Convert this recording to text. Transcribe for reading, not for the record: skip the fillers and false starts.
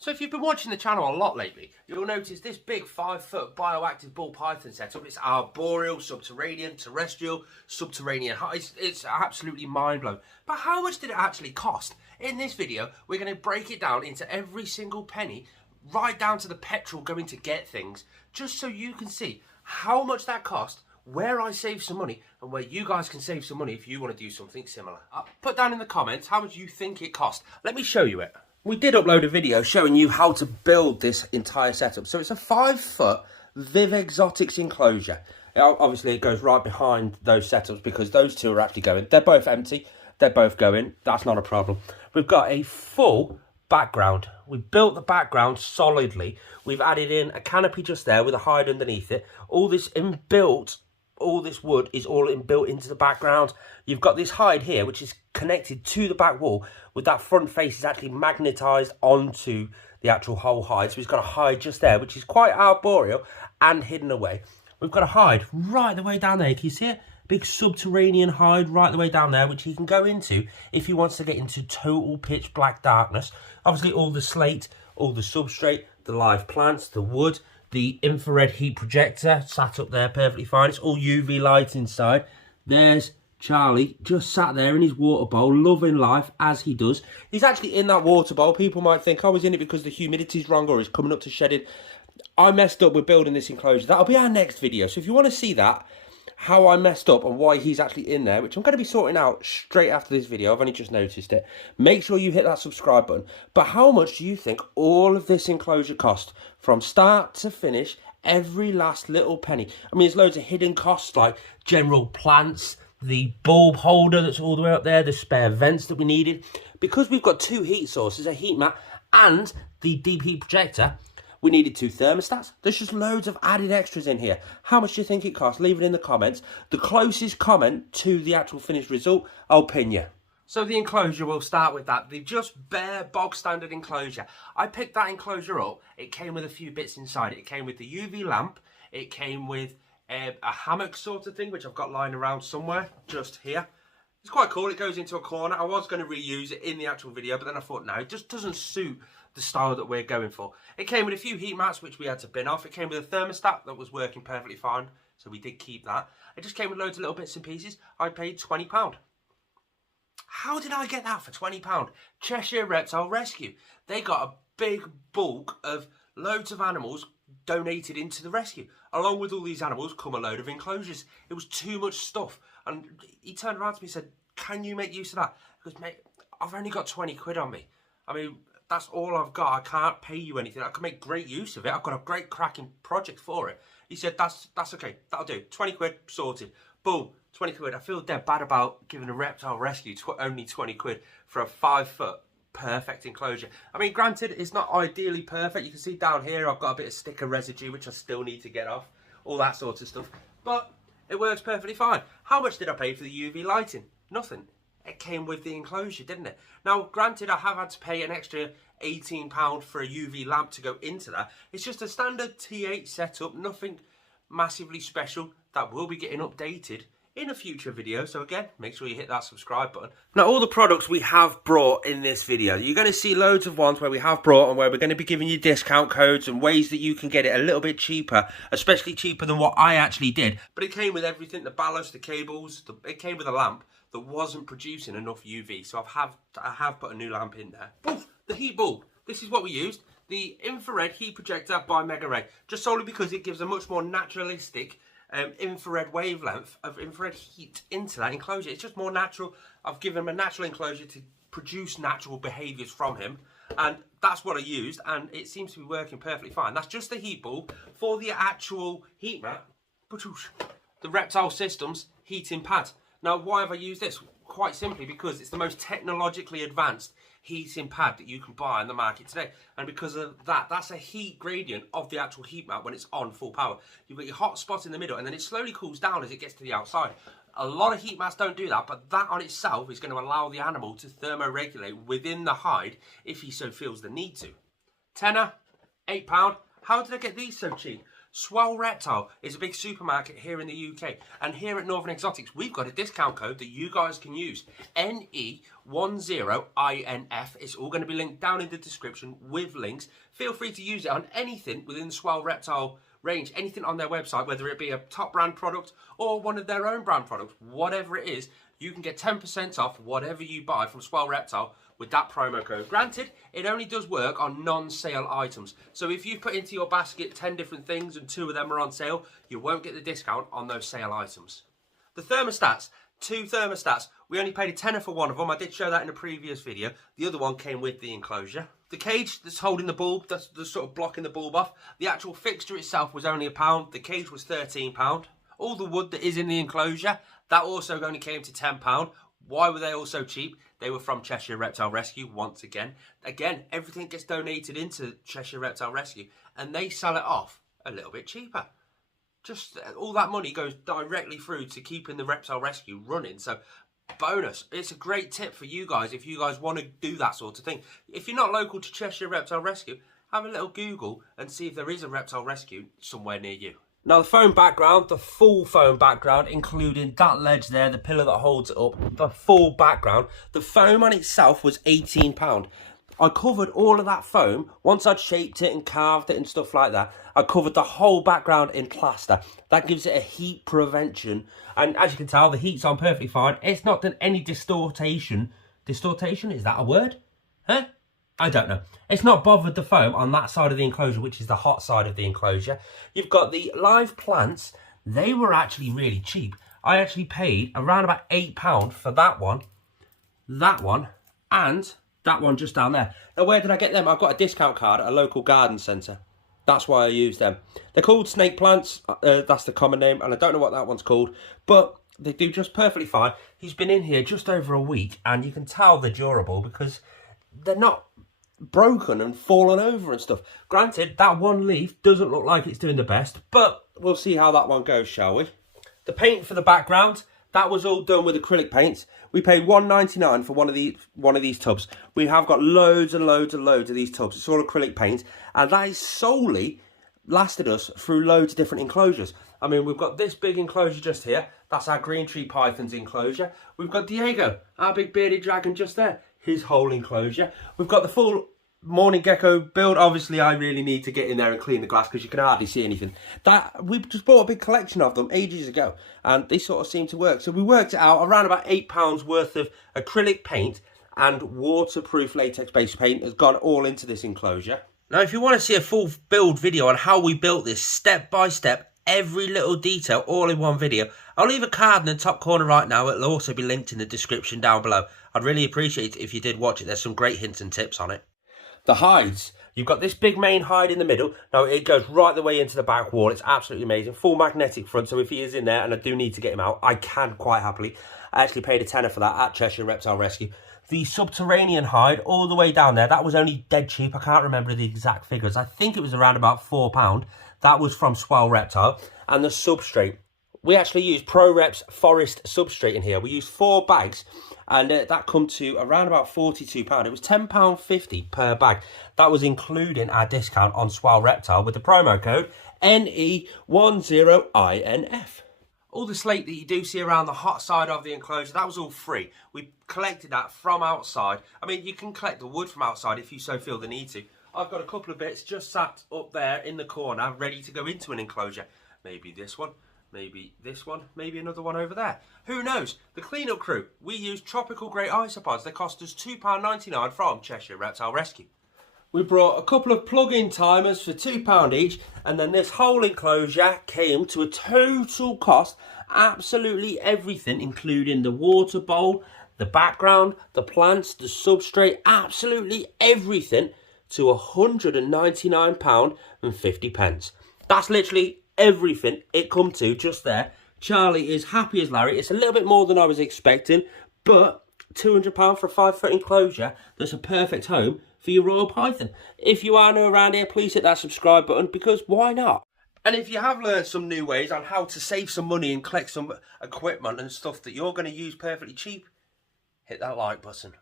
So if you've been watching the channel a lot lately, you'll notice this big 5-foot bioactive ball python setup. It's arboreal, subterranean, terrestrial, subterranean. It's absolutely mind-blowing. But how much did it actually cost? In this video, we're going to break it down into every single penny, right down to the petrol going to get things, just so you can see how much that cost, where I save some money, and where you guys can save some money if you want to do something similar. Put down in the comments how much you think it cost. Let me show you it. We did upload a video showing you how to build this entire setup. So it's a 5-foot Viv Exotics enclosure. Obviously, it goes right behind those setups because those two are actually going. They're both empty. They're both going. That's not a problem. We've got a full background. We built the background solidly. We've added in a canopy just there with a hide underneath it. All this inbuilt, all this wood is all inbuilt into the background. You've got this hide here, which is connected to the back wall, with that front face is actually magnetized onto the actual whole hide. So it's got a hide just there, which is quite arboreal and hidden away. We've got a hide right the way down there. Can you see it? Big subterranean hide right the way down there, which he can go into if he wants to get into total pitch black darkness. Obviously, all the slate, all the substrate, the live plants, the wood, the infrared heat projector sat up there perfectly fine. It's all UV light inside. There's Charlie just sat there in his water bowl, loving life as he does. He's actually in that water bowl. People might think, oh, he's in it because the humidity's wrong or he's coming up to shedding. I messed up with building this enclosure. That'll be our next video. So if you want to see that, how I messed up and why he's actually in there, which I'm going to be sorting out straight after this video. I've only just noticed it. Make sure you hit that subscribe button. But how much do you think all of this enclosure cost from start to finish? Every last little penny. I mean, there's loads of hidden costs like general plants, the bulb holder that's all the way up there, the spare vents that we needed. Because we've got two heat sources, a heat mat and the deep heat projector, we needed 2 thermostats. There's just loads of added extras in here. How much do you think it cost? Leave it in the comments. The closest comment to the actual finished result, I'll pin you. So the enclosure, we'll start with that. The just bare bog standard enclosure. I picked that enclosure up. It came with a few bits inside. It came with the UV lamp. It came with a hammock sort of thing, which I've got lying around somewhere, just here. It's quite cool. It goes into a corner. I was going to reuse it in the actual video, but then I thought, no, it just doesn't suit the style that we're going for. It came with a few heat mats, which we had to bin off. It came with a thermostat that was working perfectly fine, so we did keep that. It just came with loads of little bits and pieces. I paid £20. How did I get that for £20? Cheshire Reptile Rescue. They got a big bulk of loads of animals donated into the rescue. Along with all these animals come a load of enclosures. It was too much stuff. And he turned around to me and said, can you make use of that? Because, mate, I've only got 20 quid on me. I mean, that's all I've got. I can't pay you anything. I can make great use of it. I've got a great cracking project for it. He said, that's okay. That'll do. 20 quid, sorted. Boom, 20 quid. I feel dead bad about giving a reptile rescue only 20 quid for a 5-foot perfect enclosure. I mean, granted, it's not ideally perfect. You can see down here, I've got a bit of sticker residue, which I still need to get off. All that sort of stuff. But it works perfectly fine. How much did I pay for the UV lighting? Nothing. It came with the enclosure, didn't it? Now, granted, I have had to pay an extra £18 for a UV lamp to go into that. It's just a standard T8 setup, nothing massively special. That will be getting updated in a future video. So again, make sure you hit that subscribe button. Now, all the products we have brought in this video, you're going to see loads of ones where we have brought and where we're going to be giving you discount codes and ways that you can get it a little bit cheaper, especially cheaper than what I actually did. But it came with everything, the ballast, the cables, it came with a lamp that wasn't producing enough UV. So I have put a new lamp in there. Oof, the heat bulb. This is what we used. The infrared heat projector by Mega Ray. Just solely because it gives a much more naturalistic infrared wavelength of infrared heat into that enclosure. It's just more natural. I've given him a natural enclosure to produce natural behaviours from him, and that's what I used, and it seems to be working perfectly fine. That's just the heat bulb. For the actual heat mat, the Reptile Systems heating pad. Now, why have I used this? Quite simply because it's the most technologically advanced heating pad that you can buy on the market today, and because of that, that's a heat gradient of the actual heat mat when it's on full power. You've got your hot spot in the middle, and then it slowly cools down as it gets to the outside. A lot of heat mats don't do that, but that on itself is going to allow the animal to thermoregulate within the hide if he so feels the need to. Tenner, £8. How did I get these so cheap? Swell Reptile is a big supermarket here in the UK, and here at Northern Exotics we've got a discount code that you guys can use, NE10INF. It's all going to be linked down in the description with links. Feel free to use it on anything within the Swell Reptile range, anything on their website, whether it be a top brand product or one of their own brand products, whatever it is, you can get 10% off whatever you buy from Swell Reptile with that promo code. Granted, it only does work on non-sale items. So if you put into your basket 10 different things and 2 of them are on sale, you won't get the discount on those sale items. The thermostats, 2 thermostats. We only paid a tenner for one of them. I did show that in a previous video. The other one came with the enclosure. The cage that's holding the bulb, that's sort of blocking the bulb off. The actual fixture itself was only £1. The cage was £13. All the wood that is in the enclosure, that also only came to £10. Why were they all so cheap? They were from Cheshire Reptile Rescue once again. Again, everything gets donated into Cheshire Reptile Rescue and they sell it off a little bit cheaper. Just all that money goes directly through to keeping the Reptile Rescue running. So bonus, it's a great tip for you guys if you guys want to do that sort of thing. If you're not local to Cheshire Reptile Rescue, have a little Google and see if there is a Reptile Rescue somewhere near you. Now the foam background, the full foam background, including that ledge there, the pillar that holds it up, the full background, the foam on itself was £18. I covered all of that foam, once I'd shaped it and carved it and stuff like that, I covered the whole background in plaster. That gives it a heat prevention, and as you can tell, the heat's on perfectly fine. It's not done any distortion. Distortion, is that a word? Huh? I don't know. It's not bothered the foam on that side of the enclosure, which is the hot side of the enclosure. You've got the live plants. They were actually really cheap. I actually paid around about £8 for that one, and that one just down there. Now, where did I get them? I've got a discount card at a local garden centre. That's why I use them. They're called snake plants. That's the common name, and I don't know what that one's called, but they do just perfectly fine. He's been in here just over a week, and you can tell they're durable because they're not broken and fallen over and stuff. Granted, that one leaf doesn't look like it's doing the best, but we'll see how that one goes, shall we? The paint for the background, that was all done with acrylic paints. We paid £1.99 for one of these tubs. We have got loads and loads and loads of these tubs. It's all acrylic paint, and that is solely lasted us through loads of different enclosures. I mean, we've got this big enclosure just here. That's our green tree python's enclosure. We've got Diego, our big bearded dragon, just there. His whole enclosure. We've got the full morning gecko build. Obviously, I really need to get in there and clean the glass because you can hardly see anything. That we just bought a big collection of them ages ago, and they sort of seem to work. So we worked it out around about £8 worth of acrylic paint and waterproof latex-based paint has gone all into this enclosure. Now, if you want to see a full build video on how we built this step by step, every little detail all in one video, I'll leave a card in the top corner right now. It'll also be linked in the description down below. I'd really appreciate it if you did watch it. There's some great hints and tips on it. The hides. You've got this big main hide in the middle. Now, it goes right the way into the back wall. It's absolutely amazing. Full magnetic front, so if he is in there and I do need to get him out, I can quite happily. I actually paid a tenner for that at Cheshire Reptile Rescue. The subterranean hide all the way down there, that was only dead cheap. I can't remember the exact figures. I think it was around about £4. That was from Swell Reptile. And the substrate. We actually used ProRep's Forest substrate in here. We used 4 bags, and that come to around about £42. It was £10.50 per bag. That was including our discount on Swell Reptile with the promo code NE10INF. All the slate that you do see around the hot side of the enclosure, that was all free. We collected that from outside. I mean, you can collect the wood from outside if you so feel the need to. I've got a couple of bits just sat up there in the corner, ready to go into an enclosure. Maybe this one. Maybe this one, maybe another one over there. Who knows? The cleanup crew, we use tropical grade isopods. They cost us £2.99 from Cheshire Reptile Rescue. We brought a couple of plug-in timers for £2 each, and then this whole enclosure came to a total cost, absolutely everything, including the water bowl, the background, the plants, the substrate, absolutely everything, to £199.50. That's literally everything it come to just there. Charlie is happy as Larry. It's a little bit more than I was expecting, but £200 for a 5-foot enclosure that's a perfect home for your Royal Python. If you are new around here, please hit that subscribe button, because why not? And if you have learned some new ways on how to save some money and collect some equipment and stuff that you're going to use perfectly cheap, hit that like button.